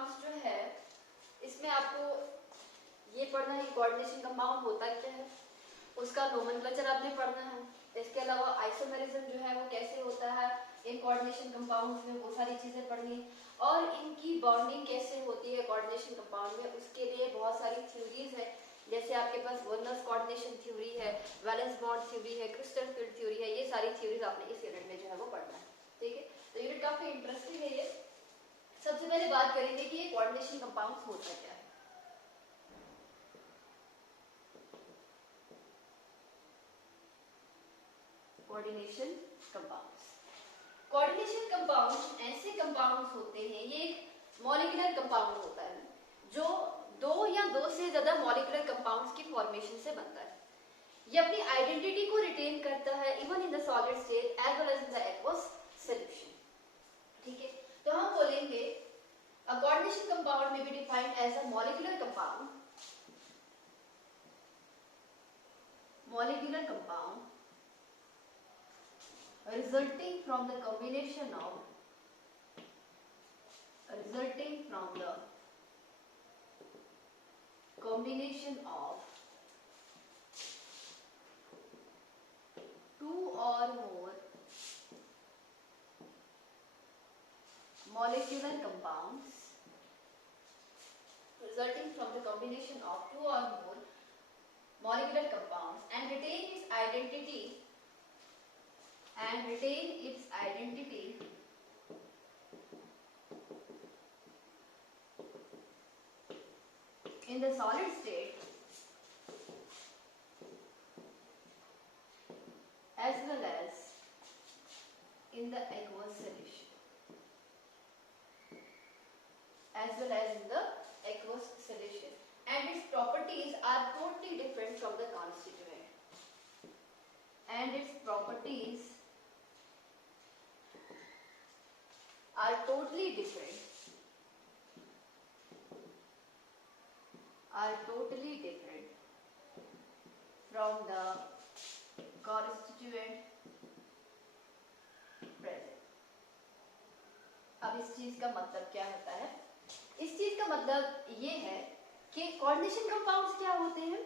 Compounds जो है इसमें आपको ये पढ़ना है कोऑर्डिनेशन कंपाउंड होता क्या है, उसका नोमेनक्लेचर आपने पढ़ना है। इसके अलावा आइसोमेरिज्म जो है वो कैसे होता है इन कोऑर्डिनेशन कंपाउंड्स में, वो सारी चीजें पढ़नी है। और इनकी बॉन्डिंग कैसे होती है कोऑर्डिनेशन कंपाउंड में, उसके लिए बहुत सारी थ्योरीज है। जैसे आपके पास वर्नर्स कोऑर्डिनेशन थ्योरी है, वैलेंस बॉन्ड थ्योरी है, क्रिस्टल फील्ड थ्योरी है, ये सारी थ्योरीज आपने इस यूनिट में जो है वो पढ़ना है। ठीक है, तो यूनिट काफी इंटरेस्टिंग है ये। सबसे पहले बात करेंगे कि ये कोऑर्डिनेशन कंपाउंड्स होता क्या है। कोऑर्डिनेशन कंपाउंड्स, कोऑर्डिनेशन कंपाउंड्स ऐसे कंपाउंड्स होते हैं, ये एक मॉलिक्यूलर कंपाउंड होता है जो दो या दो से ज्यादा मॉलिक्यूलर कंपाउंड्स की फॉर्मेशन से बनता है। ये अपनी आइडेंटिटी को रिटेन करता है even in the solid state as well as in the aqueous solution. ठीक है, तो हम बोलेंगे a coordination compound may be defined as a molecular compound resulting from the combination of two or more molecular compounds and retain its identity in the solid state as well as in the aqueous solution. And its properties are totally different from the constituent. From the constituent present. अब इस चीज का मतलब क्या होता है? इस चीज का मतलब ये है कि कोऑर्डिनेशन कंपाउंड्स क्या होते हैं,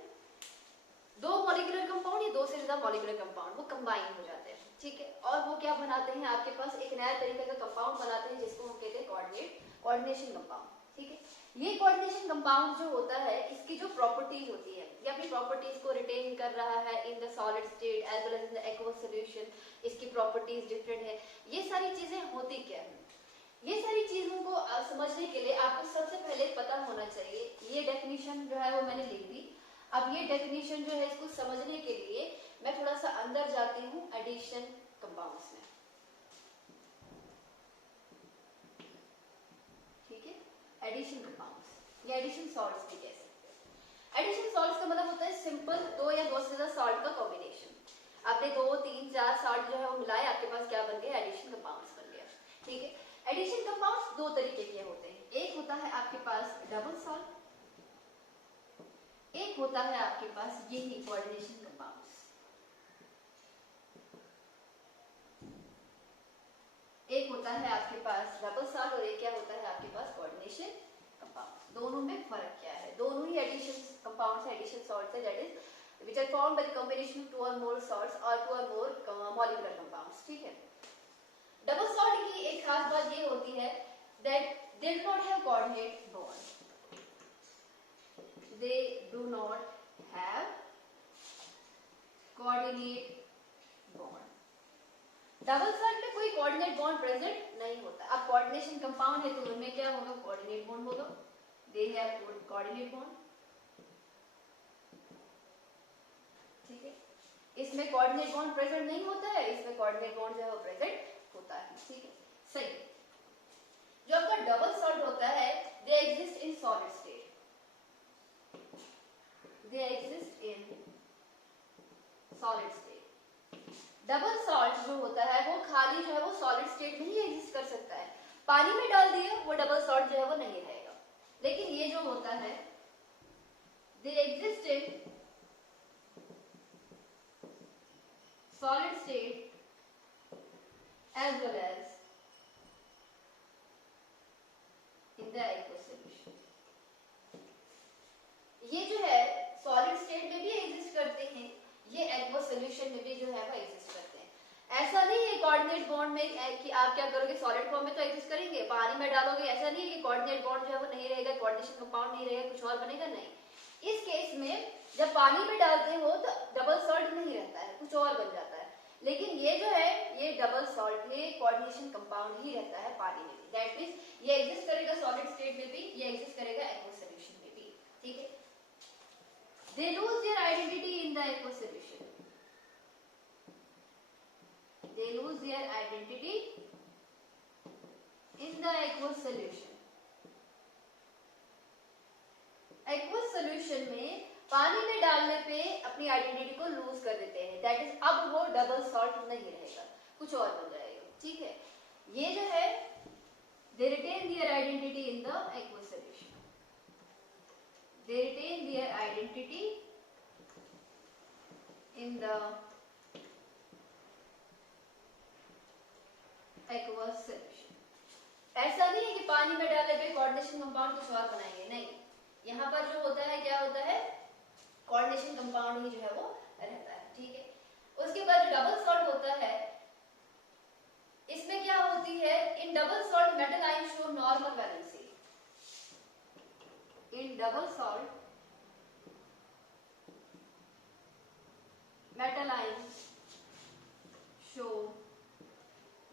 दो मॉलिक्यूलर कंपाउंड या दो से ज्यादा मॉलिक्यूलर कंपाउंड वो कंबाइन हो जाते हैं। ठीक है, और वो क्या बनाते हैं, आपके पास एक नया तरीके का कंपाउंड बनाते हैं जिसको हम कहते हैं कोऑर्डिनेशन कंपाउंड। ठीक है, ये कोऑर्डिनेशन कंपाउंड जो होता है इसकी जो प्रॉपर्टीज होती है, ये अपनी प्रॉपर्टीज को रिटेन कर रहा है in the solid state as well as in the aqueous solution, इसकी प्रॉपर्टीज डिफरेंट है। ये सारी चीजें होती क्या है, ये सारी चीजों को समझने के लिए आपको सबसे पहले पता होना चाहिए, ये डेफिनेशन जो है वो मैंने लिख दी। अब ये डेफिनेशन जो है इसको समझने के लिए मैं थोड़ा सा अंदर जाती हूँ एडिशन कंपाउंड्स में। ठीक है, एडिशन कंपाउंड्स या एडिशन सॉल्ट्स भी कह सकते हैं। एडिशन सॉल्ट्स का मतलब होता है सिंपल दो या दो से ज्यादा सॉल्ट का कॉम्बिनेशन। आपने 2, 3, 4 सॉल्ट जो है वो मिलाए, आपके पास क्या बन गया, एडिशन कंपाउंड्स बन गया। ठीक है, एडिशन कंपाउंड्स दो तरीके के होते हैं, एक होता है आपके पास डबल सॉल्ट, एक होता है आपके पास यही कोऑर्डिनेशन कंपाउंड्स। एक होता है आपके पास डबल सॉल्ट और एक क्या होता है आपके पास कोऑर्डिनेशन कंपाउंड्स। दोनों में फर्क क्या है, दोनों ही एडिशन कंपाउंड्स है, एडिशन सॉल्ट्स है, that is which are formed by the combination of 2 or more salts or 2 or more molecular compounds। ठीक है, डबल सॉल्ट की एक खास बात ये होती है that they do not have coordinate bond, they do not have coordinate bond। Double salt में कोई कोऑर्डिनेट बॉन्ड प्रेजेंट नहीं होता। अब कोऑर्डिनेशन कंपाउंड है तो उनमें क्या होगा, कोऑर्डिनेट बॉन्ड होगा, दे हैव कोऑर्डिनेट बॉन्ड। ठीक है, इसमें कोऑर्डिनेट बॉन्ड प्रेजेंट नहीं होता है, इसमें कोऑर्डिनेट बॉन्ड जो है वो प्रेजेंट होता है। ठीक है, सही। जो आपका डबल सॉल्ट होता है they exist in solid state, double salt जो होता है वो खाली जो है वो सॉलिड स्टेट में ही एग्जिस्ट कर सकता है। पानी में डाल दिए वो डबल सॉल्ट जो है वो नहीं रहेगा, लेकिन ये जो होता है they exist in solid state as well as in the aqueous solution. ये जो है सॉलिड स्टेट में भी एग्जिस्ट करते हैं, ये एक्वस सॉल्यूशन में भी जो है वो एग्जिस्ट करते हैं। ऐसा नहीं है कोऑर्डिनेट बॉन्ड में कि आप क्या करोगे, सॉलिड फॉर्म में तो एग्जिस्ट करेंगे, पानी में डालोगे, ऐसा नहीं है कि कोऑर्डिनेट बॉन्ड जो है वो नहीं रहेगा, कोऑर्डिनेशन कंपाउंड नहीं रहेगा, कुछ और बनेगा, नहीं। इस केस में जब पानी में डालते हो तो डबल सॉल्ट नहीं रहता है, कुछ और बन जाता है। लेकिन ये जो है ये डबल सॉल्ट, ये कोऑर्डिनेशन कंपाउंड ही रहता है पानी में भी। दैट मींस ये एग्जिस्ट करेगा सॉलिड स्टेट में भी, ये एग्जिस्ट करेगा एक्वस सॉल्यूशन में भी। ठीक है, they lose their identity in the aqueous solution, they lose their identity in the aqueous solution। Aqueous solution में पानी में डालने पे अपनी आइडेंटिटी को लूज कर देते हैं, दैट इज अब वो डबल सॉल्ट नहीं रहेगा, कुछ और बन जाएगा। ठीक है, ये जो है they retain their identity in the aqueous solution, they retain their identity in the aqueous solution। ऐसा नहीं है कि पानी में डालने पे कोऑर्डिनेशन कंपाउंड कुछ और बनाएंगे, नहीं। यहाँ पर जो होता है क्या होता है, कोऑर्डिनेशन कंपाउंड ही जो है वो रहता है। ठीक है, उसके बाद जो डबल सॉल्ट होता है, इसमें क्या होती है, in double salt metal ion show normal valency, in double salt metal ions show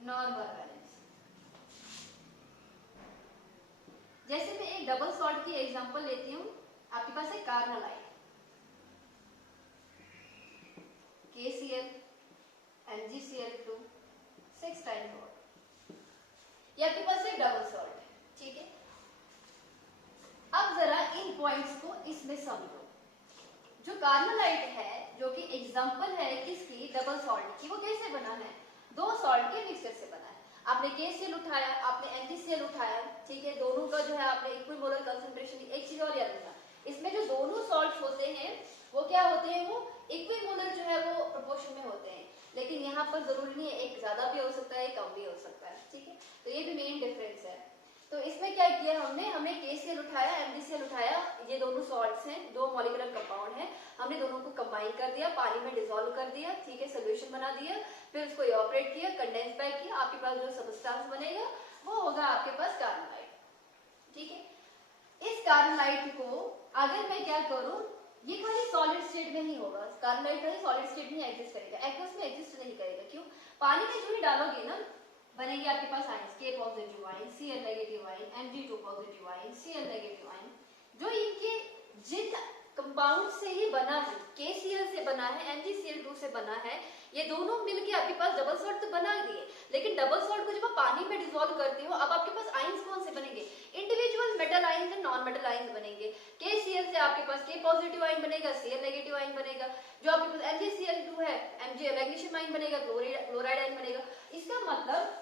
normal valence। जैसे मैं एक डबल सॉल्ट की एग्जांपल लेती हूँ, आपके पास है carnallite, KCl, MgCl2, 6 time bound, ये आपके पास एक डबल सॉल्ट है। ठीक है, अब जरा इन पॉइंट्स को इसमें समझो। जो कार्नालाइट है, जो कि एग्जांपल है किसकी, डबल सॉल्ट की, वो कैसे बना है, दो सॉल्ट के मिक्सचर से बना है। आपने KCl उठाया, आपने MgCl उठाया, ठीक है, दोनों का जो है आपने इक्विमोलर कंसंट्रेशन, एक चीज और याद रखना, इसमें जो दोनों सॉल्ट होते हैं वो क्या होते हैं, वो इक्विमोलर जो है वो प्रोपोर्शन में होते हैं। लेकिन यहाँ पर जरूरी नहीं है, एक ज्यादा भी हो सकता है, एक कम भी हो सकता है। ठीक है, तो ये भी मेन डिफरेंस है। तो इसमें क्या किया हमने KCl उठाया, MgCl उठाया, ये दोनों सॉल्ट्स हैं, दो मॉलिक्यूलर कंपाउंड हैं, हमने दोनों को कंबाइन कर दिया, पानी में डिसॉल्व कर दिया, ठीक है, सोल्यूशन बना दिया, फिर उसको इवेपोरेट किया, कंडेंस बैक किया, आपके पास जो सब्सटेंस बनेगा वो होगा आपके पास कार्बोनाइट। ठीक है, इस कार्बोनाइट को अगर मैं क्या करूं, ये खाली सॉलिड स्टेट में ही होगा, कार्बोनाइट खाली सॉलिड स्टेट में ही एग्जिस्ट करेगा, एक्वस में एग्जिस्ट नहीं करेगा। क्यों, पानी में जो ही डालोगे ना, बनेंगे आपके पास ions, K positive ion, Cl negative ion, Mg2 positive ion, Cl negative ion, जो इनके जिन कंपाउंड से ही बना है, KCl से बना है, MgCl2 से बना है, ये दोनों मिलके आपके पास डबल सॉल्ट तो बना दिए। लेकिन डबल सॉल्ट को जब आप पानी में डिसॉल्व करते हो, अब आपके पास आयंस कौन से बनेंगे, individual metal ions and non metal ions बनेंगे। KCl से आपके पास K पॉजिटिव आयन बनेगा, Cl नेगेटिव आयन बनेगा, जो आपके पास MgCl2 है, Mg मैग्नीशियम आयन बनेगा, क्लोराइड आयन बनेगा। इसका मतलब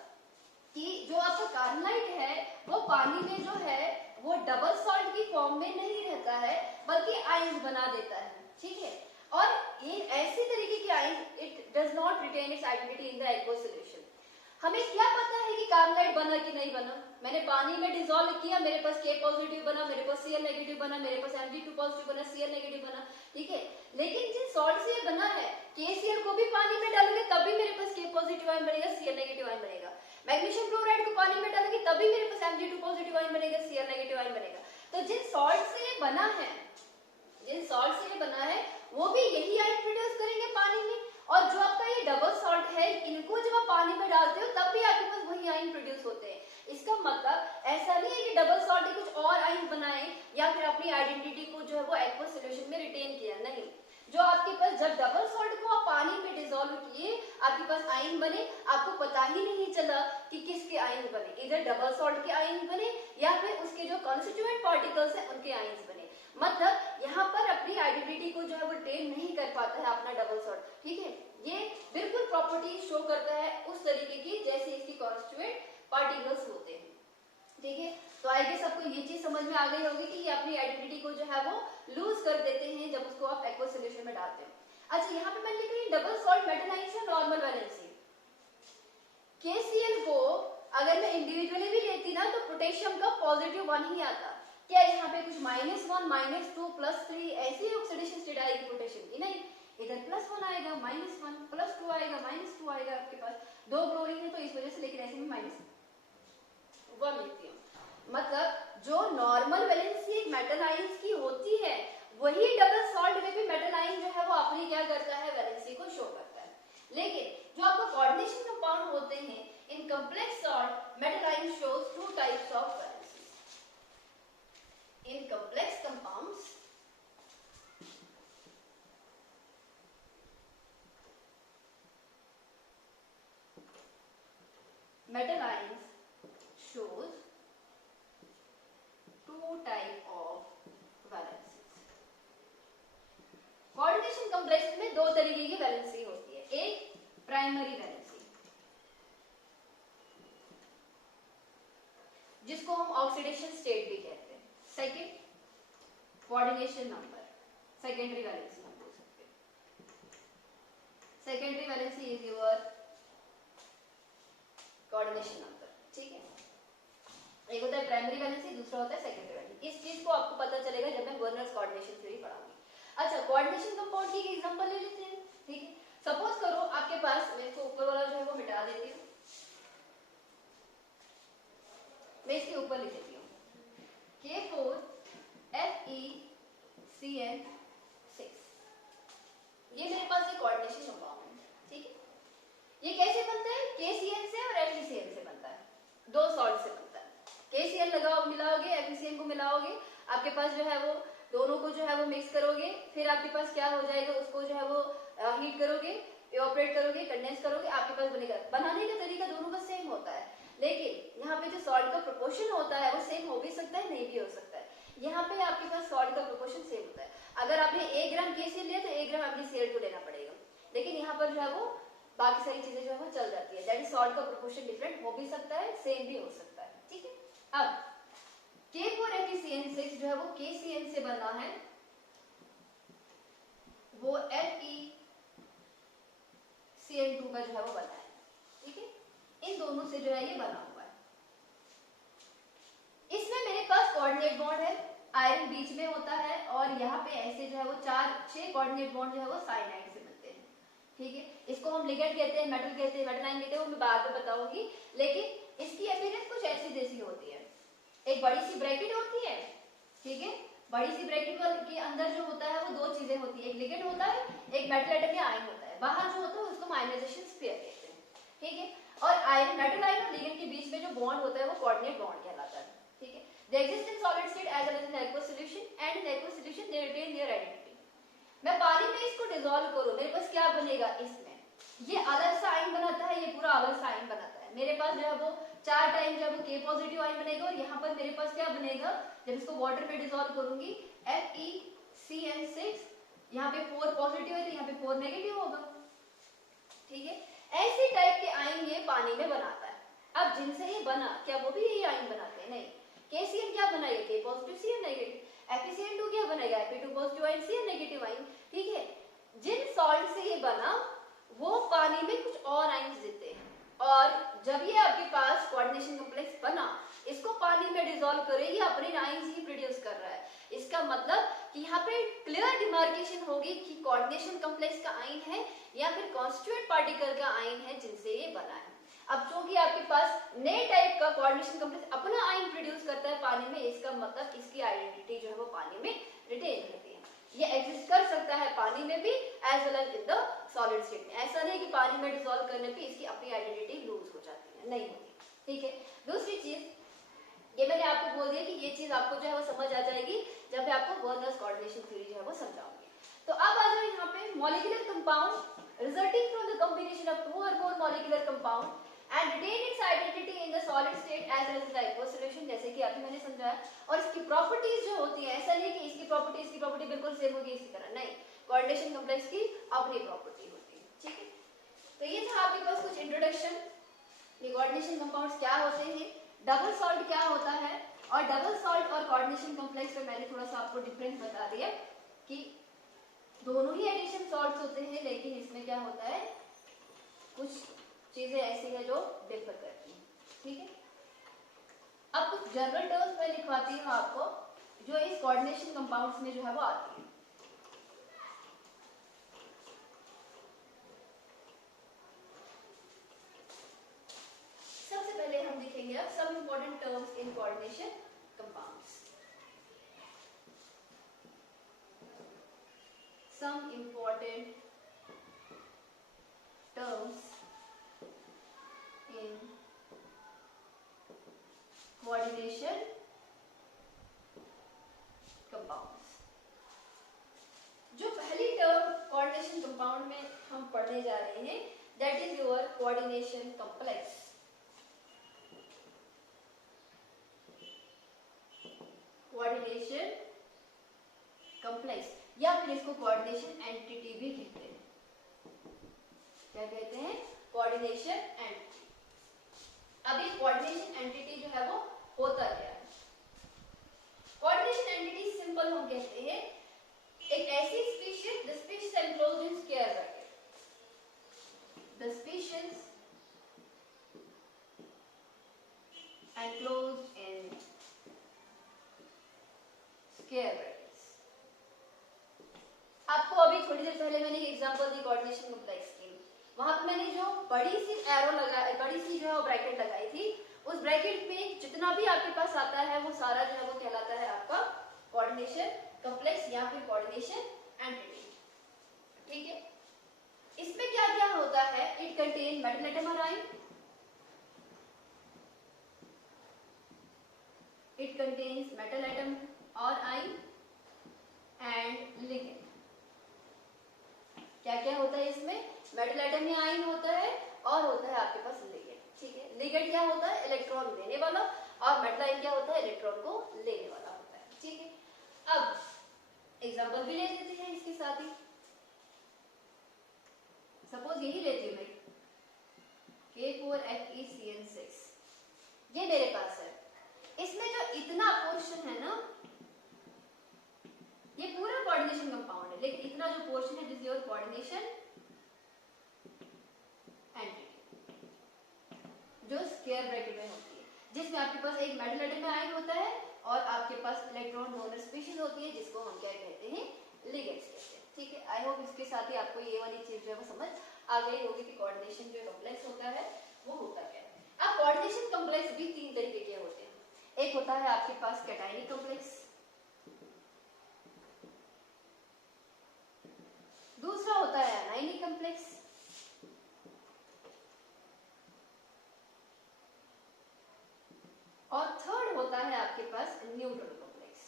कि जो आपका कार्बोनाइट है वो पानी में जो है वो डबल सॉल्ट की फॉर्म में नहीं रहता है, बल्कि आयंस बना देता है। ठीक है, और ये ऐसी तरीके के ions, it does not retain its identity in the aqueous solution. हमें क्या पता है कि कार्बोनाइट बना कि नहीं बना, मैंने पानी में डिसॉल्व किया, मेरे पास K पॉजिटिव बना, मेरे पास Cl नेगेटिव बना, मेरे पास Mg2 पॉजिटिव बना, Cl नेगेटिव बना। ठीक है, लेकिन जिन सॉल्ट से बना है, KCl को भी पानी में डालोगे तभी मेरे पास K पॉजिटिव आयन बनेगा, Cl नेगेटिव आयन बनेगा, मैग्नीशियम क्लोराइड को पानी में डालोगे तभी मेरे पास Mg2 पॉजिटिव आयन बनेगा, Cl नेगेटिव आयन बनेगा। तो जिन सॉल्ट से ये बना है, जिन सॉल्ट से ये बना है, वो भी यही आयन प्रोड्यूस करेंगे पानी में, और जो आपका ये डबल सॉल्ट है, इनको जब आप पानी में डालते हो तब भी आपके पास वही आयन प्रोड्यूस होते हैं। इसका मतलब ऐसा नहीं है कि डबल सॉल्ट ने कुछ और आयन बनाए या फिर अपनी आइडेंटिटी को जो है वो एक्वस सॉल्यूशन में रिटेन किया, नहीं। जो आपके पास जब डबल सॉल्ट को आप पानी में डिसॉल्व किए, आपके पास आयन बने, आपको पता ही नहीं चला कि किसके आयन बने, इधर डबल सॉल्ट के आयन बने या फिर उसके जो कॉन्स्टिट्यूएंट पार्टिकल्स हैं उनके आयन बने। मतलब यहाँ पर अपनी आइडेंटिटी को जो है वो रिटेन नहीं कर पाता है अपना डबल सॉल्ट। ठीक है, ये बिल्कुल प्रॉपर्टी शो करता है उस तरीके की जैसे इसकी कॉन्स्टिट्यूएंट पार्टिकल्स होते हैं। ठीक है, तो आई गेस आपको ये चीज समझ में आ गई होगी कि ये अपनी आइडेंटिटी को जो है वो लूज कर देते हैं जब उसको आप एक्वस सॉल्यूशन में डालते हो। अच्छा, यहाँ पे मैंने लिखा है डबल सॉल्ट मेटल आयंस और नॉर्मल वैलेंसी। KCl को अगर मैं इंडिविजुअली भी लेती ना तो पोटेशियम का पॉजिटिव 1 ही आता। क्या यहाँ पे कुछ -1 -2 +3 ऐसी ऑक्सीडेशन स्टेट आएगी पोटेशियम की? नहीं, इधर +1 आएगा, -1 +2 आएगा, -2 आएगा। आपके पास 2 क्लोरीन है तो इस वजह से, लेकिन ऐसे में -1 लिखती हूँ। मतलब जो नॉर्मल वैलेंसी मेटल आयंस की होती है वही डबल सॉल्ट में भी मेटल आयन जो है वो अपनी क्या करता है, वैलेंसी को शो करता है। लेकिन जो आपका कोऑर्डिनेशन कंपाउंड होते हैं, in complex salt metal ion shows 2 types of valency. In complex compounds metal ions shows 2 type of valencies। Coordination complex में 2 तरीके की वैलेंसी होती है। एक प्राइमरी वैलेंसी, जिसको हम ऑक्सीडेशन स्टेट भी कहते हैं। Second coordination number, secondary valency हम बोल सकते हैं। Secondary valency is your coordination number, ठीक है। एक होता है प्राइमरी वैलेंसी, दूसरा होता है सेकेंडरी वैलेंसी। इस चीज को आपको पता चलेगा जब मैं वर्नर्स कोऑर्डिनेशन थ्योरी पढ़ाऊंगी। अच्छा, कोऑर्डिनेशन कंपाउंड की एक एग्जांपल ले लेते हैं, ठीक है। सपोज करो आपके पास, मैं इसको ऊपर वाला जो है वो मिटा देती हूँ, मैं इसके ऊपर लिख देती हूँ K4FeCN6। ये मेरे पास एक कोऑर्डिनेशन कंपाउंड है, ठीक है। ये कैसे बनता है? KCN से और FeCN से बनता है, 2 सॉल्ट से बनता है। KCN लगाओ, मिलाओगे, FeCN को मिलाओगे, आपके पास जो है वो दोनों को जो है वो मिक्स करोगे, फिर आपके पास क्या हो जाएगा, उसको जो है वो हीट करोगे, इवेपोरेट करोगे, कंडेंस करोगे, आपके पास बनेगा। बनाने का तरीका दोनों का सेम होता है, लेकिन यहाँ पे जो सॉल्ट का प्रोपोर्शन होता है वो सेम हो भी सकता है, नहीं भी हो सकता है। यहाँ पे आपके पास सॉल्ट का प्रोपोर्शन सेम होता है। अगर आपने 1 ग्राम KCN लिया तो 1 ग्राम FeCN को लेना पड़ेगा, लेकिन यहाँ पर जो है वो बाकी सारी चीजें जो है वो चल जाती है। दैट इज सॉल्ट का प्रोपोर्शन डिफरेंट हो भी सकता है, सेम भी हो सकता है, ठीक है। अब K4FeCN6 जो है वो KCN से बना है, वो FeCN2 का जो है वो बना है, ठीक है। इन दोनों से जो है ये बना हुआ है। इसमें मेरे पास कोऑर्डिनेट बॉन्ड है, आयरन बीच में होता है, और यहाँ पे ऐसे जो है वो 4-6 कोऑर्डिनेट बॉन्ड जो है वो साइनाइड से बनते हैं, ठीक है। इसको हम लिगेंड कहते हैं, मेटल कहते हैं, मेटल आयन कहते हैं, वो मैं बाद में बताऊंगी। लेकिन इसकी अपीयरेंस कुछ ऐसी जैसी होती है। एक बड़ी सी ब्रैकेट होती है, ठीक है। बड़ी सी ब्रैकेट के अंदर जो होता है वो 2 चीजें होती है, एक लिगेंड होता है, एक मेटल एटम या आयन होता है। बाहर जो होता है उसको आयनाइजेशन स्फीयर कहते हैं, ठीक है। और आयन, मेटल आयन और लिगेंड के बीच में जो बॉन्ड होता है वो कोऑर्डिनेट बॉन्ड कहलाता है, ठीक है। They exist in solid state as well as in aqueous solution, and in aqueous solution they retain their identity। मैं पानी में इसको डिसॉल्व करूं, मेरे पास क्या बनेगा, इसमें ये अलग सा आयन बनाता है, ये पूरा अलग सा आयन बनाता है। मेरे पास जो है वो 4 टाइम जो है वो K पॉजिटिव आयन बनेगा, और यहाँ पर मेरे पास क्या बनेगा, जब इसको वाटर में डिसॉल्व करूंगी, FeCN6, यहाँ पे 4 पॉजिटिव है तो यहाँ पे 4 नेगेटिव होगा, ठीक है। ऐसे टाइप के आयन ये पानी में बनाता है। अब जिनसे ये बना, क्या वो भी यही आयन बनाते हैं? नहीं। KCN क्या बनाएगा? K positive CN negative. FeCN2 क्या बनाएगा? Fe2 positive ion CN negative ion, ठीक है। जिन सॉल्ट से ये बना वो पानी में कुछ और आयन्स देते हैं, और जब ये आपके पास कोऑर्डिनेशन कॉम्प्लेक्स बना, इसको पानी में डिसॉल्व करे, ये अपने आयन्स ही प्रोड्यूस कर रहा है। इसका मतलब कि यहाँ पे क्लियर डिमार्केशन होगी कि कोऑर्डिनेशन कॉम्प्लेक्स का आयन है या फिर कॉन्स्टिट्यूएंट पार्टिकल का आयन है जिनसे ये बना है। अब क्योंकि आपके पास नए टाइप का कोऑर्डिनेशन कॉम्प्लेक्स अपना आयन प्रोड्यूस करता है पानी में, इसका मतलब इसकी आइडेंटिटी जो है वो पानी में रिटेन रहती है। ये एग्जिस्ट कर सकता है पानी में भी as well as in the solid state में। ऐसा नहीं कि पानी में डिसॉल्व करने पे इसकी अपनी आइडेंटिटी लूज हो जाती है, नहीं होती, ठीक है। दूसरी चीज, ये मैंने आपको बोल दिया कि ये चीज आपको जो है वो समझ आ जाएगी जब मैं आपको वर्नर्स कोऑर्डिनेशन थ्योरी जो है वो समझाऊंगी। तो अब आ जाओ यहाँ पे, molecular compound resulting from the combination of 2 और more molecular compound and retain its identity in the solid state as well as the aqueous solution, जैसे कि अभी मैंने समझाया। और इसकी प्रॉपर्टीज जो होती है, ऐसा नहीं कि इसकी प्रॉपर्टी बिल्कुल सेम होगी इसी तरह, नहीं। कोऑर्डिनेशन कॉम्प्लेक्स की अपनी प्रॉपर्टी होती है, ठीक है। तो ये था आपके पास कुछ इंट्रोडक्शन, ये कोऑर्डिनेशन कंपाउंड्स क्या होते हैं, डबल सॉल्ट क्या होता है, और डबल सॉल्ट और कोऑर्डिनेशन कॉम्प्लेक्स में मैंने थोड़ा सा आपको डिफरेंस बता दिया कि दोनों ही एडिशन सॉल्ट्स होते हैं, लेकिन इसमें क्या होता है, कुछ चीजें ऐसी है जो डिफर करती हैं, ठीक है। ठीक है। अब कुछ जनरल टर्म्स मैं लिखवाती हूँ आपको जो इस कोऑर्डिनेशन कंपाउंड्स में जो है वो आती है। सबसे पहले हम लिखेंगे अब some important terms in coordination compounds. Some important terms in coordination compounds. जो पहली टर्म कोऑर्डिनेशन कंपाउंड में हम पढ़ने जा रहे हैं that is your coordination complex. Coordination complex या फिर इसको कोऑर्डिनेशन एंटिटी भी कहते हैं। क्या कहते हैं? Coordination entity. अब ये कोऑर्डिनेशन एंटिटी जो है वो होता क्या है? कोऑर्डिनेशन एंटिटी सिंपल हम कहते हैं एक ऐसी species the species enclosed in square bracket. The species enclosed in square brackets. आपको अभी थोड़ी देर पहले मैंने एक एग्जांपल दी कोऑर्डिनेशन कॉम्प्लेक्स की। वहां पर मैंने जो बड़ी सी एरो लगाई, बड़ी सी जो है ब्रैकेट लगाई थी, उस ब्रैकेट में जितना भी आपके पास आता है वो सारा जो है वो कहलाता है आपका कोऑर्डिनेशन कॉम्प्लेक्स या फिर कोऑर्डिनेशन एंटिटी। ठीक है। इसमें क्या क्या होता है? इट कंटेन मेटल एटम और ion, it contains metal atom और आयन एंड लिगेंड। क्या क्या होता है इसमें? मेटल एटम या आयन होता है और होता है आपके पास लिगेंड। ठीक है। लिगेंड क्या होता है? इलेक्ट्रॉन देने वाला, और मेटल आयन क्या होता है? इलेक्ट्रॉन को लेने वाला होता है। ठीक है। अब एग्जांपल भी ले लेते हैं इसके साथ ही। सपोज यही लेती हूँ मैं K4FeCN6, ये मेरे पास है। इसमें जो इतना पोर्शन है ना, ये पूरा कोऑर्डिनेशन कंपाउंड है, लेकिन इतना जो पोर्शन है दिस योर कोऑर्डिनेशन एंटिटी जो स्क्वायर ब्रैकेट में होती है, जिसमें आपके पास एक मेटल एटम में आयन होता है और आपके पास इलेक्ट्रॉन डोनर स्पीशीज होती है जिसको हम क्या कहते हैं? लिगेंड्स कहते हैं। ठीक है। आई होप इसके साथ ही आपको ये वाली चीज जो है वो समझ आ गई होगी कि कोऑर्डिनेशन जो कॉम्प्लेक्स होता है वो होता क्या है। अब कोऑर्डिनेशन कॉम्प्लेक्स भी तीन तरीके के होते हैं। एक होता है आपके पास कैटायनिक कॉम्प्लेक्स, दूसरा होता है एनायनिक कॉम्प्लेक्स, और थर्ड होता है आपके पास न्यूट्रल कॉम्प्लेक्स।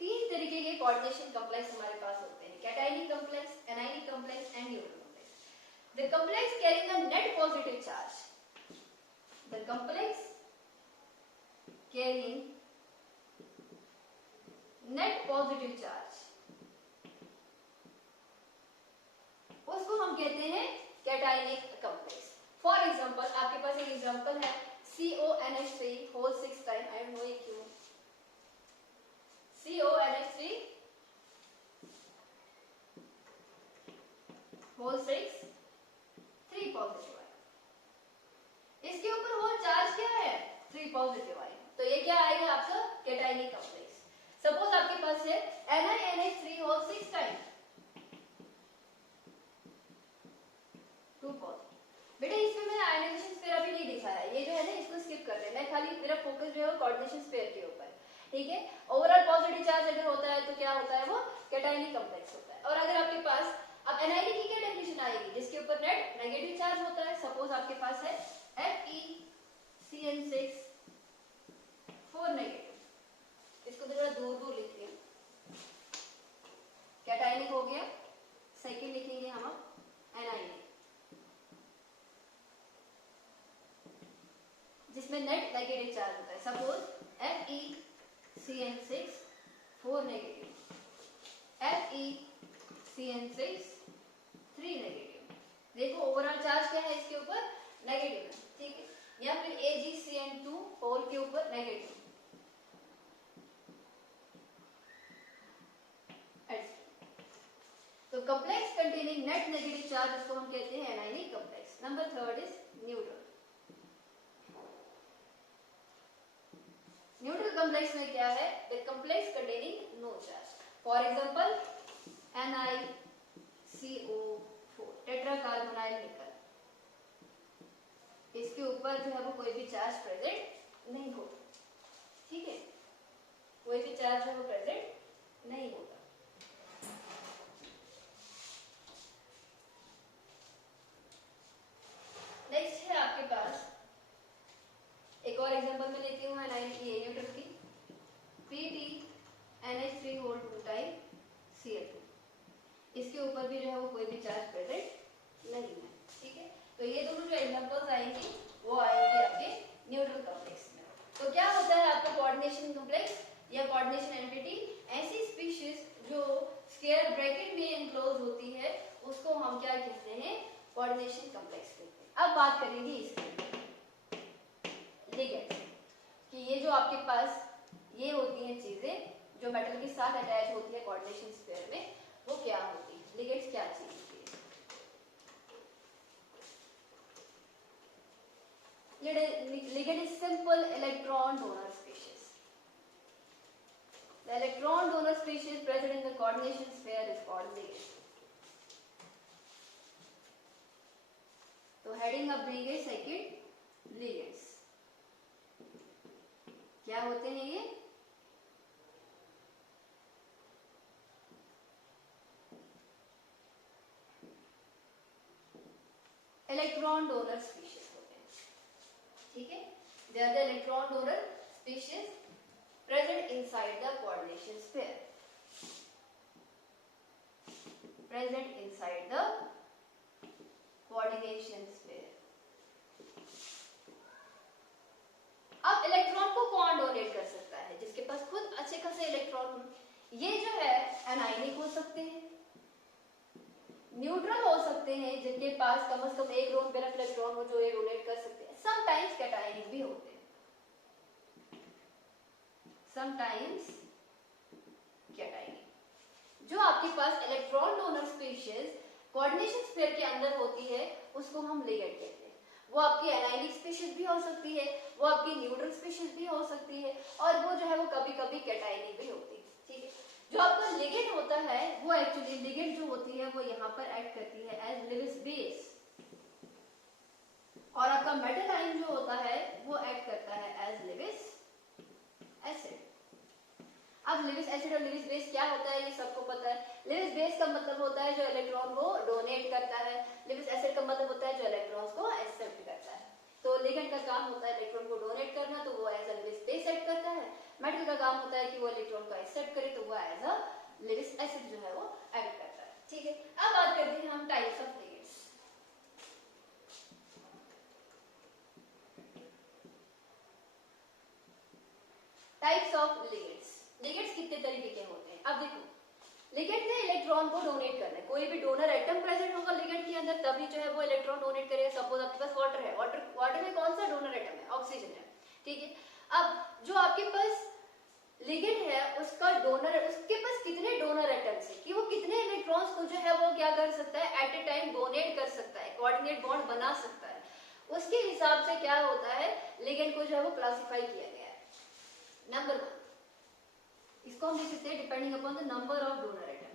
तीन तरीके के कोऑर्डिनेशन कॉम्प्लेक्स हमारे पास होते हैं, cationic complex, anionic complex and neutral complex. The complex carrying a net positive charge, the complex carrying net positive charge, उसको हम कहते हैं कैटायनिक कॉम्प्लेक्स। फॉर एग्जांपल आपके पास एक एग्जांपल है CONH3 whole 6 time, I don't know ये क्यों, CONH3 whole 6 3 positive ion. इसके ऊपर होल चार्ज क्या है? 3 पॉजिटिव आयन। तो ये क्या आएगा आपका? Cationic complex. सपोज आपके पास है NiNH3 होल 6 टाइम 2 पॉजिटिव। बेटा इसमें मैंने आयनाइजेशन स्फीयर अभी नहीं दिखाया, ये जो है ना इसको स्किप कर रहे हैं, मैं खाली मेरा फोकस जो है कोऑर्डिनेशन स्फीयर के ऊपर। ठीक है। ओवरऑल पॉजिटिव चार्ज अगर होता है तो क्या होता है? वो कैटायनिक कॉम्प्लेक्स होता है। और अगर आपके पास अब एनायनिक की क्या डेफिनेशन आएगी? जिसके ऊपर नेट नेगेटिव चार्ज होता है। सपोज आपके पास है FeCN6 4 नेगेटिव, इसको थोड़ा दूर दूर लिखते हैं, कैटायनिक हो गया। सेकंड लिखेंगे हम एनायनिक, जिसमें नेट नेगेटिव चार्ज होता है। Suppose FeCN6 4 negative, FeCN6 3 negative. देखो ओवरऑल चार्ज क्या है इसके ऊपर? नेगेटिव है। ठीक है। या फिर AgCN2 होल के ऊपर नेगेटिव। तो complex containing net negative charge, उसको हम कहते हैं anionic complex. Number third is neutral. Neutral complex में क्या है? The complex containing no charge. For example NiCO4 tetracarbonyl nickel, इसके ऊपर जो है वो कोई भी चार्ज प्रेजेंट नहीं होता, ठीक है, कोई भी चार्ज जो है वो प्रेजेंट नहीं होता। नेक्स्ट है आपके पास एक और एग्जांपल में लेती हूँ न्यूट्रल की, PbNH3 टाइप Cl2, इसके ऊपर भी जो है वो कोई भी चार्ज प्रेजेंट नहीं है, ठीक है। तो ये दोनों जो एग्जांपल्स आएंगी वो आएंगे आपके न्यूट्रल कॉम्प्लेक्स में। तो क्या होता है आपका कोऑर्डिनेशन कॉम्प्लेक्स या कोऑर्डिनेशन एंटिटी? ऐसी स्पीशीज जो स्क्वायर ब्रैकेट में एनक्लोज होती है उसको हम क्या कहते हैं? कोऑर्डिनेशन कॉम्प्लेक्स कहते हैं। अब बात करेंगे इसकी लिगेंड कि ये जो आपके पास ये होती हैं चीजें जो मेटल के साथ अटैच होती है कोऑर्डिनेशन स्फीयर में, वो क्या होती है? लिगेंड्स क्या चीज होती है? Ligand is simple electron donor species. The electron donor species present in the coordination sphere is called ligand. तो हेडिंग अब देंगे सेकंड, ligands क्या होते हैं? ये इलेक्ट्रॉन डोनर स्पीशीज होते हैं, ठीक है। They are the electron donor species present inside the coordination sphere, present inside the coordination sphere. अब इलेक्ट्रॉन को कौन डोनेट कर सकता है? जिसके पास खुद अच्छे खासे इलेक्ट्रॉन हो। ये जो है एनायनिक हो सकते हैं, न्यूट्रल हो सकते हैं, जिनके पास कम से कम एक लोन पेयर ऑफ इलेक्ट्रॉन हो जो ये डोनेट कर सकते हैं। समटाइम्स कैटायनिक भी होते हैं, समटाइम्स कैटायनिक। जो आपके पास electron donor species coordination sphere के अंदर होती है उसको हम लिगेंड कहते हैं। वो आपकी एनायनिक स्पीशीज भी हो सकती है, वो आपकी न्यूट्रल स्पीशीज भी हो सकती है, और वो जो है वो कभी कभी कैटायनिक भी होती है, ठीक है। जो आपका लिगेंड होता है वो एक्चुअली लिगेंड जो होती है वो यहाँ पर एक्ट करती है एज लेविस बेस, और आपका मेटल आयन जो होता है वो एक्ट करता है एज लेविस एसिड। अब लेविस एसिड और लेविस बेस क्या होता है ये सबको पता है। लेविस बेस का मतलब होता है जो इलेक्ट्रॉन को डोनेट करता है, लेविस एसिड का मतलब होता है जो इलेक्ट्रॉन्स को एक्सेप्ट करता है। तो लिगेंड का काम होता है इलेक्ट्रॉन को डोनेट करना, तो वो as a Lewis base act करता है। मेटल का काम होता है कि वो इलेक्ट्रॉन को एक्सेप्ट करे, तो वो एज अ लेविस एसिड जो है वो एक्ट करता है, ठीक है। अब बात करते हैं हम types of ligands. Types of ligands. Ligands कितने तरीके के होते हैं? अब देखो, लिगेंड ने इलेक्ट्रॉन को डोनेट करना है, कोई भी डोनर एटम प्रेजेंट होगा लिगेंड के अंदर तभी जो है वो इलेक्ट्रॉन डोनेट करेगा। सपोज आपके पास वाटर है, वाटर में कौन सा डोनर एटम है? ऑक्सीजन है, ठीक है। अब जो आपके पास लिगेंड है उसका डोनर, उसके पास कितने डोनर एटम्स है कि वो कितने इलेक्ट्रॉन्स को जो है वो क्या कर सकता है? एट ए टाइम डोनेट कर सकता है, कोऑर्डिनेट बॉन्ड बना सकता है। उसके हिसाब से क्या होता है, लिगेंड को जो है वो क्लासिफाई किया गया है। नंबर 1, इसको हम लिख सकते हैं depending upon the number of donor atom.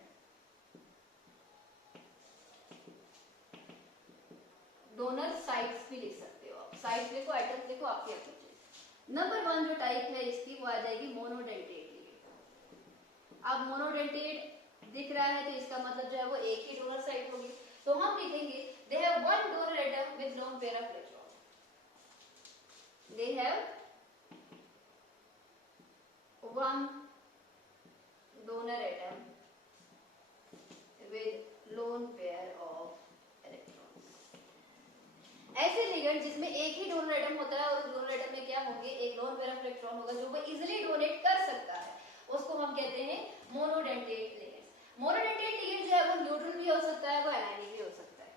Donor sites भी लिख सकते हो आप, साइट्स लिखो, एटम्स लिखो, आपकी अपनी चीज। नंबर 1 जो टाइप है इसकी वो आ जाएगी मोनोडेंटेट लिगेंड। अब मोनोडेंटेट दिख रहा है तो इसका मतलब जो है वो एक ही डोनर साइट होगी, तो हम लिखेंगे they have one donor atom with lone pair of electron. They have one donor atom with lone pair of electrons। ऐसे लिगेंड जिसमें एक ही डोनर एटम होता है और उस डोनर एटम में क्या होंगे? एक लोन पेयर ऑफ इलेक्ट्रॉन होगा जो वो इजीली डोनेट कर सकता है, उसको हम कहते हैं मोनोडेंटेट लिगेंड्स। मोनोडेंटेट लिगेंड जो है वो न्यूट्रल भी हो सकता है, वो एनायनिक भी हो सकता है,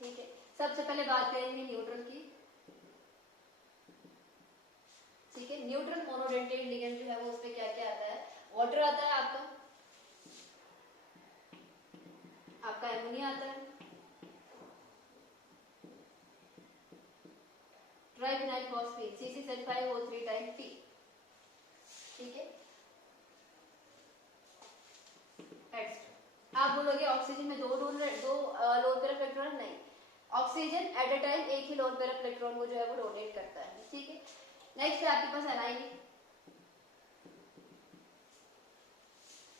ठीक है। सबसे पहले बात करेंगे न्यूट्रल की, ठीक है। न्यूट्रल मोनोडेंटेट लिगेंड जो है वो उसमें क्या क्या आता है? वाटर आता है आपका एमोनिया आता है, triphenyl phosphate CC5O3 type P, ठीक है। आप बोलोगे ऑक्सीजन में दो लोन पेयर ऑफ इलेक्ट्रॉन, नहीं, ऑक्सीजन एट अ टाइम एक ही लोन पेयर ऑफ इलेक्ट्रॉन को जो है वो डोनेट करता है, ठीक है। नेक्स्ट है आपके पास एनाइलिक।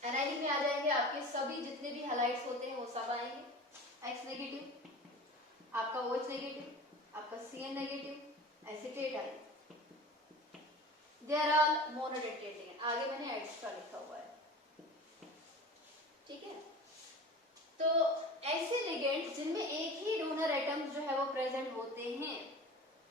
एनाइलिक में आ जाएंगे आपके सभी जितने भी हैलाइड्स होते हैं वो सब आएंगे, X नेगेटिव, आपका OH नेगेटिव, आपका Cn नेगेटिव, एसीटेट आएंगे, they are all monodentate ligand, आगे मैंने एक्स्ट्रा लिखा हुआ है, ठीक है। तो ऐसे लिगेंड जिनमें एक ही डोनर एटम जो है वो प्रेजेंट होते हैं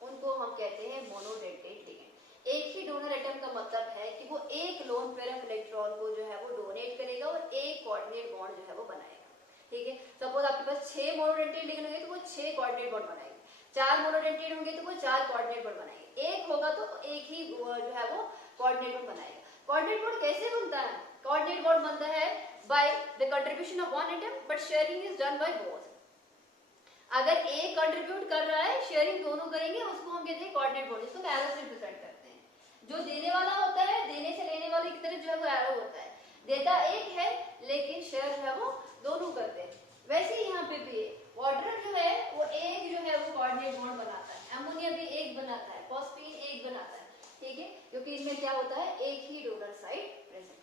उनको हम कहते हैं मोनोडेंटेट लिगेंड। एक ही डोनर एटम का मतलब है कि वो एक लोन पेयर ऑफ इलेक्ट्रॉन को जो है वो डोनेट करेगा और एक कोऑर्डिनेट बॉन्ड जो है वो बनाएगा, ठीक है। सपोज आपके पास 6 मोनोडेंटेट लिगेंड होंगे तो वो 6 कोऑर्डिनेट बॉन्ड बनाएंगे, 4 मोनोडेंटेट होंगे तो वो 4 कोऑर्डिनेट बॉन्ड बनाएंगे, एक होगा तो एक ही जो है वो कोऑर्डिनेट बॉन्ड बनाएगा। कोऑर्डिनेट बॉन्ड कैसे बनता है? कोऑर्डिनेट बॉन्ड बनता है by the contribution of one atom but sharing is done by both। अगर एक कंट्रीब्यूट कर रहा है, शेयरिंग दोनों करेंगे, उसको हम कहते हैं कोऑर्डिनेट बॉन्ड, जिसको एरो से रिप्रेजेंट करते हैं। जो देने वाला होता है, देने से लेने वाले की तरफ जो है वो एरो होता है, देता एक है लेकिन शेयर जो है वो दोनों करते हैं। वैसे ही यहाँ पे भी वाटर जो है वो एक जो है वो कोऑर्डिनेट बॉन्ड बनाता है, अमोनिया भी एक बनाता है, फॉस्फीन एक बनाता है, ठीक है, क्योंकि इनमें क्या होता है, एक ही डोनर साइड प्रेजेंट।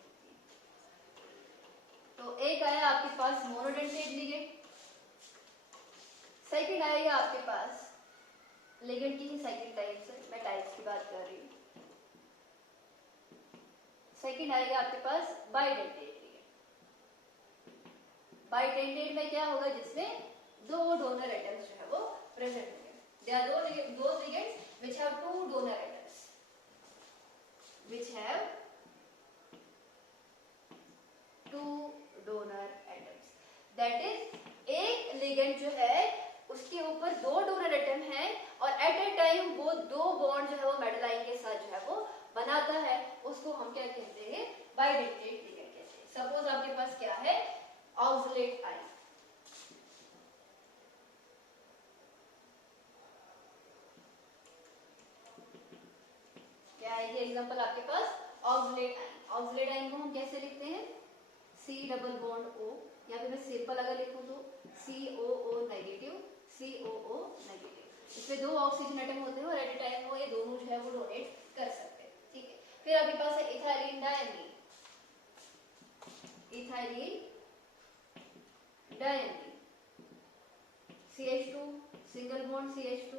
तो एक आया आपके पास मोनोडेंटेट लिगेंड, सेकंड आएगा आपके पास लिगेंड की ही सेकंड टाइप से, मैं टाइप्स की बात कर रही हूँ। सेकंड आएगा आपके पास बाइडेंटेट लिगेंड। बाइडेंटेट में क्या होगा, जिसमें दो डोनर एटम्स जो है वो प्रेजेंट होंगे। They are those ligands which have two donor atoms, which have two donor atoms, that is एक लिगेंड जो है उसके ऊपर दो डोनर एटम है और एट ए टाइम वो दो बॉन्ड जो है वो मेटल आयन के साथ जो है वो बनाता है, उसको हम क्या कहते हैं, बाइडेंटेट लिगेंड कहते हैं। सपोज आपके पास क्या है, ऑक्सलेट आयन, क्या है ये एग्जांपल आपके पास, ऑक्सलेट आयन। ऑक्सलेट आयन को हम कैसे लिखते हैं, C डबल बॉन्ड O, या फिर मैं सिंपल अगर लिखूं तो COO नेगेटिव, COO नेगेटिव। इसमें दो ऑक्सीजन एटम होते हैं और एट ए टाइम वो ये दोनों जो है वो डोनेट कर सकते हैं, ठीक है। फिर आपके पास है ethylene diamine, ethylene diamine, CH2 single bond CH2,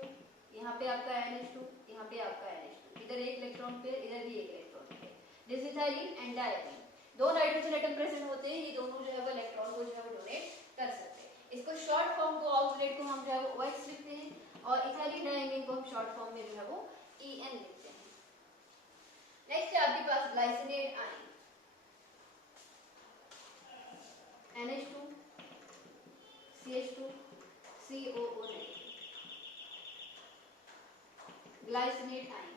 यहाँ पे आपका NH2, यहाँ पे आपका NH2, इधर एक इलेक्ट्रॉन पेयर, इधर भी एक electron pair, this ethylene and diamine, दो नाइट्रोजन एटम प्रेजेंट होते हैं, ये दोनों जो है वो इलेक्ट्रॉन को जो है वो डोनेट कर सकते हैं। इसको शॉर्ट फॉर्म को ऑक्सलेट को हम जो है वो OX लिखते हैं और इथाइलिन डायमीन को हम शॉर्ट फॉर्म में जो है वो EN लिखते हैं। नेक्स्ट है आपके पास glycinate ion, NH2 CH2 COO negative, glycinate ion,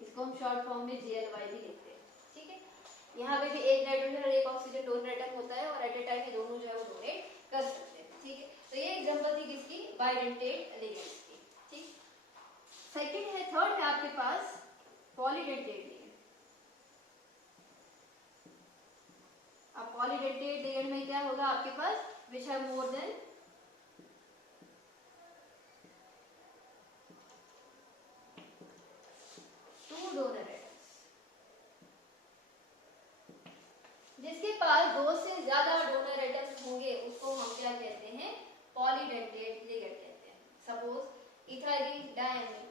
इसको हम शॉर्ट फॉर्म में GLY भी लिखते हैं, ठीक है। यहाँ पे भी एक नाइट्रोजन और एक ऑक्सीजन डोनर एटम होता है और एट ए टाइम ये दोनों जो है वो डोनेट कर सकते हैं, ठीक है। तो ये एग्जांपल थी किसकी, बाइडेंटेट लिगेंड्स की, ठीक। सेकंड है, थर्ड है आपके पास पॉलीडेंटेट लिगेंड। अब पॉलीडेंटेट लिगेंड में क्या होगा आपके पास, which have more than two donor atoms, जिसके पास दो से ज्यादा डोनर एटम्स होंगे उसको हम क्या कहते हैं, पॉलीडेंटेट लिगेंड कहते हैं। Suppose ethylene diamine,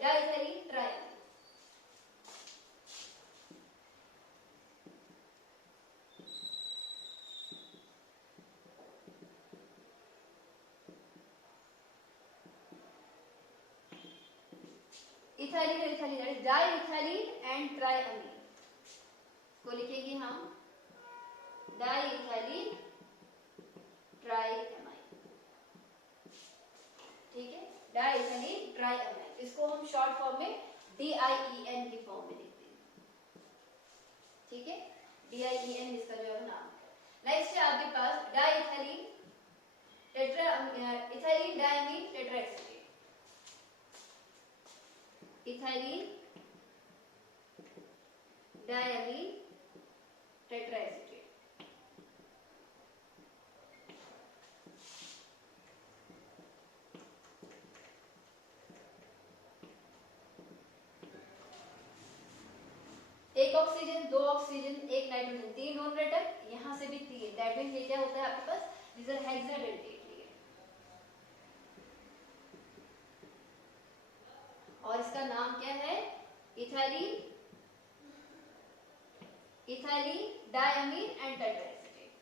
diethylene triamine, ethylene और इथाइलिन डाइइथाइलिन एंड ट्रायमीन को लिखेंगे हम डाइइथाइलिन ट्राइएमाइन, ठीक है, डाइइथाइलिन ट्राइएमाइन, इसको हम शॉर्ट फॉर्म में DIEN की फॉर्म में लिखते हैं, ठीक है। DIEN इसका जो है नाम है। नेक्स्ट है आपके पास diethylene ethylene diamine tetraacetate, ethylene diamine tetraacetate. एक ऑक्सीजन, दो ऑक्सीजन, एक नाइट्रोजन, तीन डोनर एटम, यहां से भी तीन। दैट मींस ये क्या होता है आपके पास, दिस आर हेक्साडेंटेट। और इसका नाम क्या है, इथाइलिन डायमीन एंड टेट्राएसिटेट।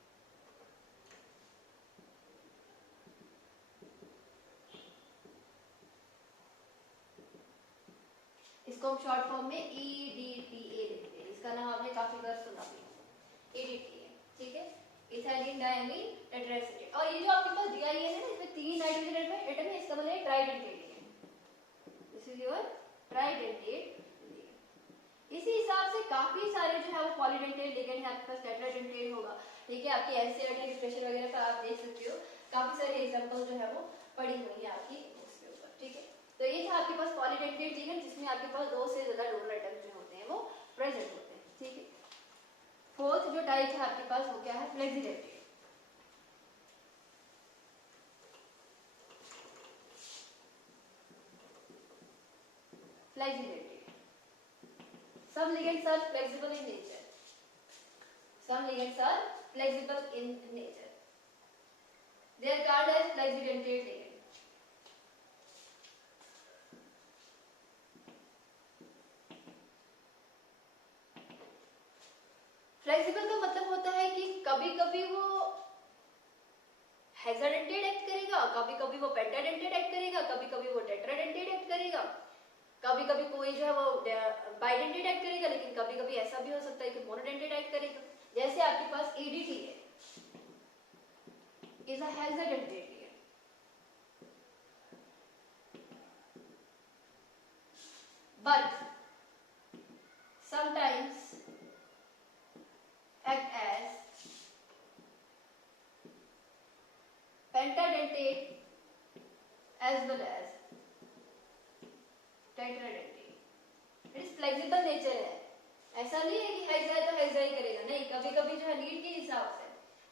इसको हम शॉर्ट फॉर्म में EDTA लिखते हैं। इसका नाम आपने काफी बार सुना भी, EDTA, ठीक है, इथाइलिन डायमीन टेट्राएसिटेट। और ये जो आपके पास DIN है ना, इसमें तीन नाइट्रोजन एटम है, इसका मतलब है tridentate. This is your tridentate. इसी हिसाब से काफी सारे जो है वो पॉलीडेंटेट लिगेंड है, आपके पास टेट्राडेंटेट होगा, ठीक है। आपके एनसीईआरटी स्पेशल वगैरह पर आप देख सकते हो, काफी सारे एग्जांपल जो है वो पड़ी हुई है आपकी बुक्स के ऊपर, ठीक है। तो ये था आपके पास पॉलीडेंटेट लिगेंड, जिसमें आपके पास दो से ज्यादा डोनर एटम जो होते हैं वो प्रेजेंट होते हैं, ठीक है। फोर्थ जो टाइप है आपके पास वो क्या है, फ्लेक्सिडेंटेट। फ्लेक्सिडेंटेट, some ligands are flexible in nature, some ligands are flexible in nature, they are called as flexidentate ligand। Flexible का मतलब होता है कि कभी कभी वो हेक्साडेंटेट एक्ट करेगा, कभी कभी वो पेंटाडेंटेट एक्ट करेगा, कभी कभी वो टेट्राडेंटेट एक्ट करेगा, कभी कभी कोई जो है वो बाइडेंटेट एक्ट करेगा, लेकिन कभी कभी ऐसा भी हो सकता है कि मोनोडेंटेट एक्ट करेगा। जैसे आपके पास EDTA है, is a hexadentate ligand, but sometimes act as pentadentate as well as tetradentate. It is flexible nature है, ऐसा नहीं है कि हेक्सा है तो हेक्सा ही करेगा, नहीं, कभी कभी जो है नीड के हिसाब से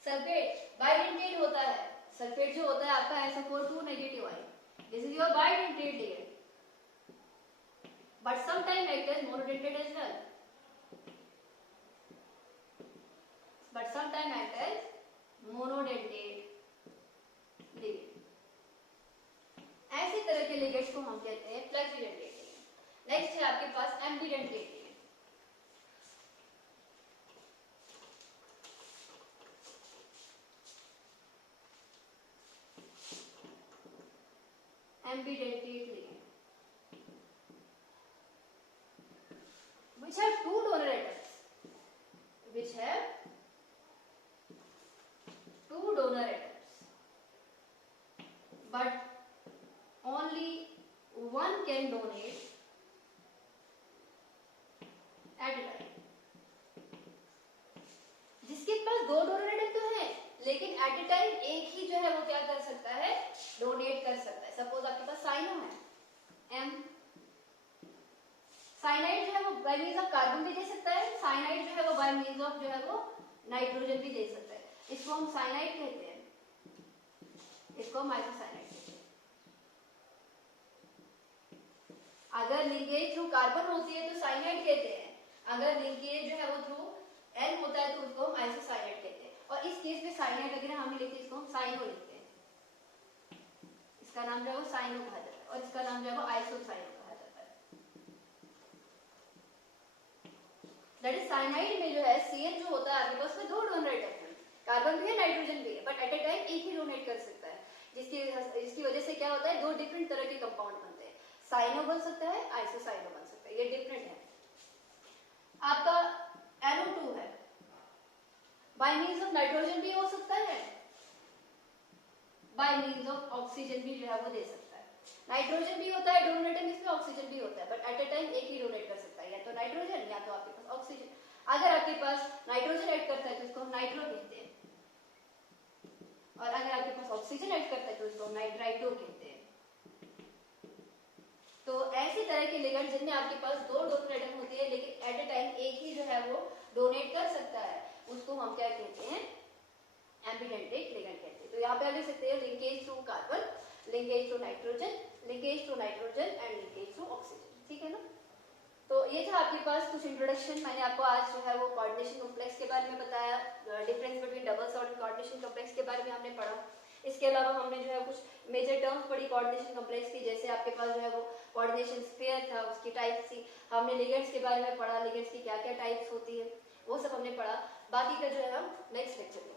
सल्फेट बाइडेंटेट होता है, सल्फेट जो होता है आपका SO4 negative ion, this is your bidentate ligand, but sometime act as monodentate as well, but sometime act as monodentate ligand। ऐसे तरह के लिगेंड्स को हम कहते हैं फ्लेक्सिडेंटेट ligand। नेक्स्ट है आपके पास एम्बिडेंटेट ligand। एम्बिडेंटेट ligand which have two donor atoms, which have two donor atoms, but only one can donate at a time। जिसके पास दो डोनर एटम तो है, लेकिन एट ए टाइम एक ही जो है वो क्या कर सकता है, डोनेट कर सकता है। सपोज आपके पास साइनो है M, साइनाइड जो है वो बाय मींस ऑफ कार्बन भी दे सकता है, साइनाइड जो है वो बाय मींस ऑफ जो है वो नाइट्रोजन भी दे सकता है, इसको हम साइनाइड कहते हैं, इसको हम आइसोसाइनाइड कहते हैं। अगर लिंकेज थ्रू कार्बन होती है तो साइनाइड कहते हैं, अगर लिंकेज जो है वो थ्रू N होता है तो उसको हम आइसोसाइनाइड कहते हैं। और इस केस में साइनाइड वगैरह हम लिखते हैं, इसको हम साइनो लिखते हैं, इसका नाम जो है वो साइनो कहा जाता है, और इसका नाम जो है वो आइसोसाइनो कहा जाता है। दैट इज साइनाइड में जो है CN जो होता है आपके पास में दो डोनर एटम है, कार्बन भी है नाइट्रोजन भी है, बट एट ए टाइम एक ही डोनेट कर सकता है, जिसकी वजह से क्या होता है, दो डिफरेंट तरह के कंपाउंड बनते हैं, साइनो बन सकता है, आइसोसाइनो बन सकता है, ये डिफरेंट है। आपका NO2 है, बाय मींस ऑफ नाइट्रोजन भी हो सकता है, बाय मींस ऑफ ऑक्सीजन भी जो है वो दे सकता है। नाइट्रोजन भी होता है डोनर एटम, इसमें ऑक्सीजन भी होता है, बट एट ए टाइम एक ही डोनेट कर सकता है, या तो नाइट्रोजन या तो आपके पास ऑक्सीजन। अगर आपके पास नाइट्रोजन ऐड करता है तो उसको हम नाइट्रो कहते हैं, और अगर आपके पास ऑक्सीजन ऐड करता है तो उसको हम नाइट्राइटो कहते हैं। तो ऐसी तरह के लिगेंड जिनमें आपके पास दो डोनर एटम होती है लेकिन एट ए टाइम एक ही जो है वो डोनेट कर सकता है, उसको हम क्या कहते हैं, एम्बिडेंटिक लिगेंड कहते हैं। तो यहाँ पे आप लिख सकते हैं linkage through carbon, linkage through nitrogen, linkage through nitrogen and linkage through oxygen, ठीक है ना। तो ये था आपके पास कुछ इंट्रोडक्शन। मैंने आपको आज जो है वो कोऑर्डिनेशन कॉम्प्लेक्स के बारे में बताया, difference between double salt coordination complex के बारे में हमने पढ़ा। इसके अलावा हमने जो है कुछ मेजर टर्म्स पढ़ी कोऑर्डिनेशन कॉम्प्लेक्स की, जैसे आपके पास जो है वो कोऑर्डिनेशन स्फीयर था, उसकी टाइप्स थी। हमने लिगेंड्स के बारे में पढ़ा, लिगेंड्स की क्या क्या टाइप्स होती है वो सब हमने पढ़ा। बाकी का जो है हम नेक्स्ट लेक्चर में